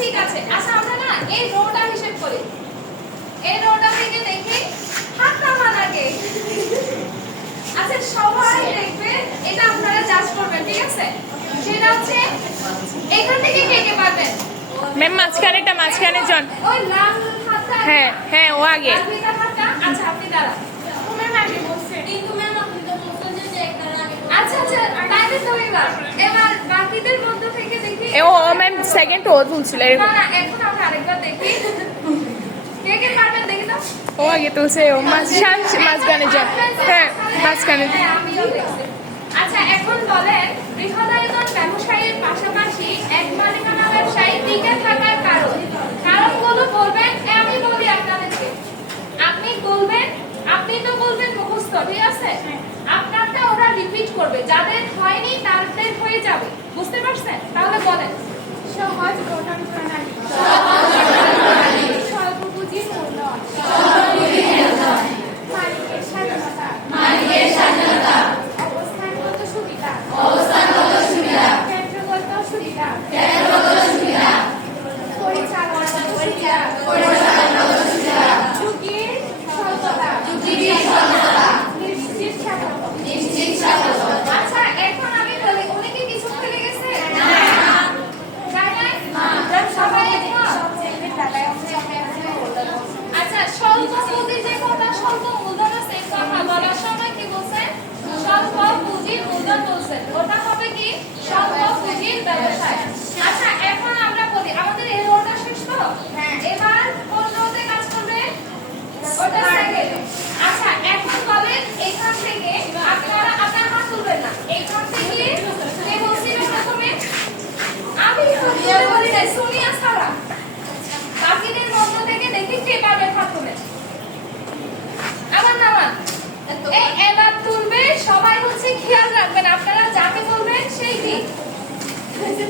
ঠিক আছে। আচ্ছা আমরা না এই রোটা হিসাব করি। এই রোটা থেকে দেখি হাত নামান আগে। আচ্ছা সবাই দেখবে, এটা আপনারা জাজ করবেন, ঠিক আছে? সেটা হচ্ছে এখান থেকে কে কে পারবেন? ম্যাম মাঝখানেটা, মাঝখানে জন। ওই লাল হাতটা, হ্যাঁ হ্যাঁ, ও আগে। লাল হাতটা। আচ্ছা আপনি দাঁড়ান। ম্যাম আগে বলছে। কিন্তু ম্যাম আপনি তো বলছেন যে একবার আগে। আচ্ছা আচ্ছা, তাইলে তো এবার বাকিদের মধ্য থেকে দেখি। ও ম্যাম সেকেন্ড ও তুলছিল। না না, এখন আমরা আরেকবার দেখি কে কে পারবেন, দেখি তো। ও আগে তুলছে, ও মাঝখানে জন। হ্যাঁ মাঝখানে। হ্যাঁ আমিও দেখছি। আচ্ছা এখন বলেন, বৃহদায়তন ব্যবসায়ীর পাশাপাশি এক মালিকানা ব্যবসায়ী টিকে থাকার কারণগুলো বলবেন। আমি বলি আপনাদেরকে, আপনি বলবেন, আপনি তো বলবেন মুখস্থ, ঠিক আছে? আপনারটা ওরা রিপিট করবে, যাদের হয়নি তাদের হয়ে যাবে, বুঝতে পারছেন? তাহলে বলেন। সহজ গঠন প্রণালী, স্বল্প পুঁজির মূলধন, মালিকের স্বাধীনতা, অবস্থানগত সুবিধা, ক্ষেত্রগত সুবিধা, পরিচালনাগত সুবিধা, ঝুঁকির স্বল্পতা, নিশ্চিত সাফল্য। আচ্ছা এখন আমি বলি, উনি কি কিছু ফেলে গেছে? যায় নাই? সবাই আচ্ছা স্বল্প পুঁজি যে কথা, স্বল্প মূলধন আছে, কথা বলার সময় কি বলছেন? স্বল্প পুঁজির মূলধন বলছেন। ওটা হবে কি? স্বল্প পুঁজির ব্যবসায়। আচ্ছা এখন আমরা বলি, আমাদের এই রোটা শেষ তো? হ্যাঁ। এবার কোন রোতে কাজ করবে? ওটা সেকেন্ড। আচ্ছা এখন বলেন, এখান থেকে আপনারা আপনার হাত তুলবেন না, এখান থেকে কে বলছিল প্রথমে? আমি বলি না, সোনিয়া সারা। বাকিদের মধ্য থেকে দেখি কে পারবে হাত তুলে। আমার নামান এই এবার তুলবে, সবাই হচ্ছে খেয়াল রাখবেন, আপনারা যাকে বলবেন সেই কি,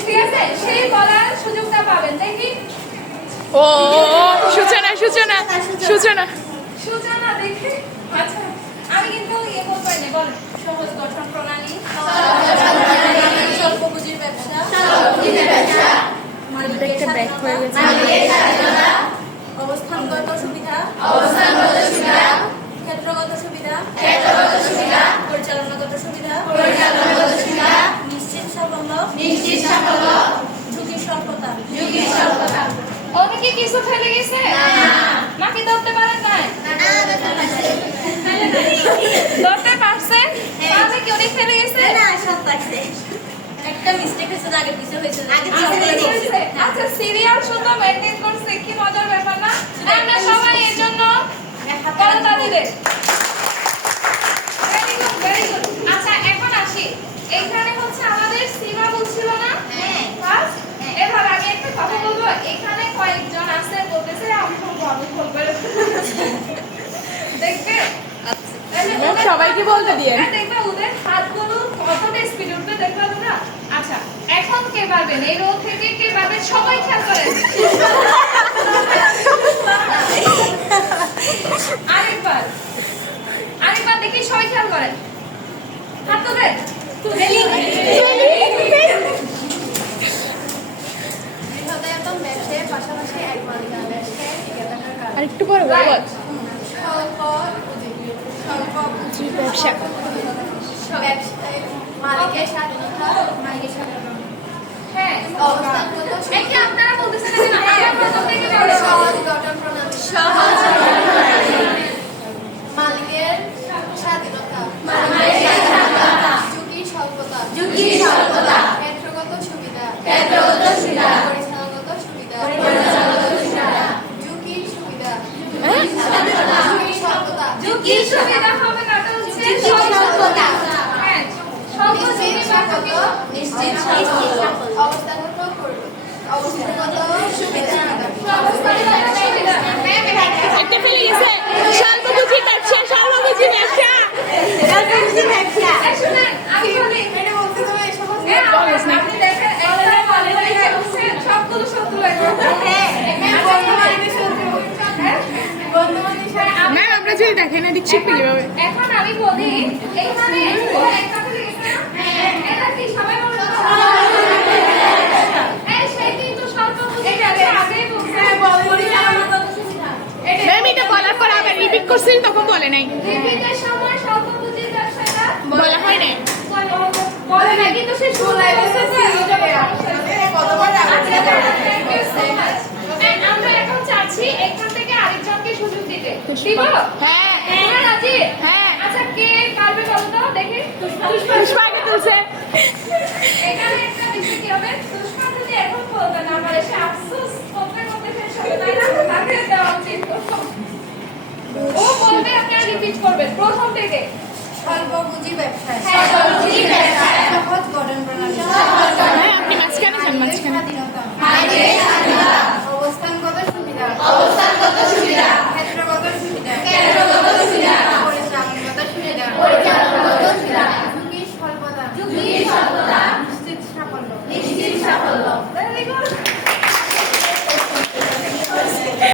ঠিক আছে? সেই বলার সুযোগটা পাবেন। দেখি ও সূচনা সূচনা সূচনা সূচনা দেখি। আচ্ছা আমি কিন্তু ইয়ে করতে পারিনি, বলেন। সহজ গঠন প্রণালী, স্বল্প পুঁজির ব্যবসা, মালিকের স্বাধীনতা, অবস্থানগত সুবিধা, ক্ষেত্রগত সুবিধা, পরিচালনাগত সুবিধা, নিশ্চিত সাফল্য, ঝুঁকির স্বল্পতা। অনেকে কিছু ফেলে গেছে নাকি ধরতে পারেন নাই? ধরতে পারছেন? তাহলে কি অনেক ফেলে গেছে? না সব পারছে, একটা মিস্টেক হয়েছে, আগে পিছে হয়েছে। আচ্ছা সিরিয়াল শুধু মেইনটেইন করছে, কি মজার ব্যাপার না? আমরা সবাই এর জন্য করতালি দেই। Very good very good. আচ্ছা এখন আসি, এখানে হচ্ছে আমাদের সীমা বলছিল না? হ্যাঁ ফার্স্ট। এবার আমি একটা কথা বলবো, এখানে কয়েকজন আছে বলতেছে আমি বলবো, দেখবে সবাইকে বলতে দিয়ে দেখবে ওদের হাতগুলো কতটা স্পিড উঠবে, দেখবে তোমরা। আচ্ছা এখন কে পারবেন এই রোড থেকে, কে পারবেন? সবাই খেয়াল করেন। আরেকবার আরেকবার দেখি, সবাই খেয়াল করেন, হাত তোলেন। বৃহদায়তন ব্যবসায়ের পাশাপাশি এক মালিকানা ব্যবসায় টিকে থাকার কারণ। আরেকটু বড় বল। স্বল্প পুঁজি ব্যবসা, মালিকের স্বাধীনতা, হ্যাঁ একে আপনারা বলতেছেন না, আমরা প্রথম থেকে বলি সহজ গঠন প্রণালী, মালিকের স্বাধীনতা, ঝুঁকির স্বল্পতা, ক্ষেত্রগত সুবিধা, পরিচালনাগত সুবিধা, ঝুঁকির সুবিধা, ঝুঁকির সুবিধা হবে না, এটা হচ্ছে স্বল্পতা। হ্যাঁ স্বল্প ঝুঁকি বাড়বে, নিশ্চিত সাফল্য, অবস্থানগত সুবিধা, একটা ফেলে গেছে। স্বল্প পুঁজির ব্যবসা, স্বল্প পুঁজির ব্যবসা। শুনেন আমি বলি, এটা বলতে হবে আপনি দেখেন একটা মালিক হচ্ছে সবগুলো শত্রু লাগবে। হ্যাঁ বন্ধু-বান্ধবের শত্রু, বন্ধু-বান্ধবের ম্যাম আমরা যদি দেখেন না দিচ্ছি কিভাবে। এখন আমি বলি, এইখানে ও একটা ফেলে গেছে না? এটা কি সবাই বলতে? এই সেই কিন্তু স্বল্প পুঁজির ব্যবসা। করে আবার রিপিট করছিল তখন বলে নাই, রিপিটের সময় স্বল্প পুঁজির ব্যবসাটা বলা হয় নাই। বলে না, কিন্তু সে শুনে বলছে যে এটা সমস্যা নেই। Thank you so much. And আমরা এখন চাচ্ছি এখান থেকে আরেকজনকে সুযোগ দিতে। দিব? হ্যাঁ তোমরা রাজি? হ্যাঁ। আচ্ছা, কে পারবে বলো তো দেখি? পুষ্পা আগে তুলছে। এখানে একটা বিষয় কি হবে? সুষমা যদি এখন বলবে না পারে, সে আফসোস করতে করতে শেষ হবে, তাই না? তাকে দেওয়া উচিত। ও বলবে, আপনারা রিপিট করবেন প্রথম থেকে। স্বল্পপুঁজি ব্যবসায় হ্যাঁ, স্বল্পপুঁজি ব্যবসায়। সহজ গঠন প্রণালী হ্যাঁ, আপনি মাঝখানে যান, মাঝখানে। স্বাধীনতা মায়েদের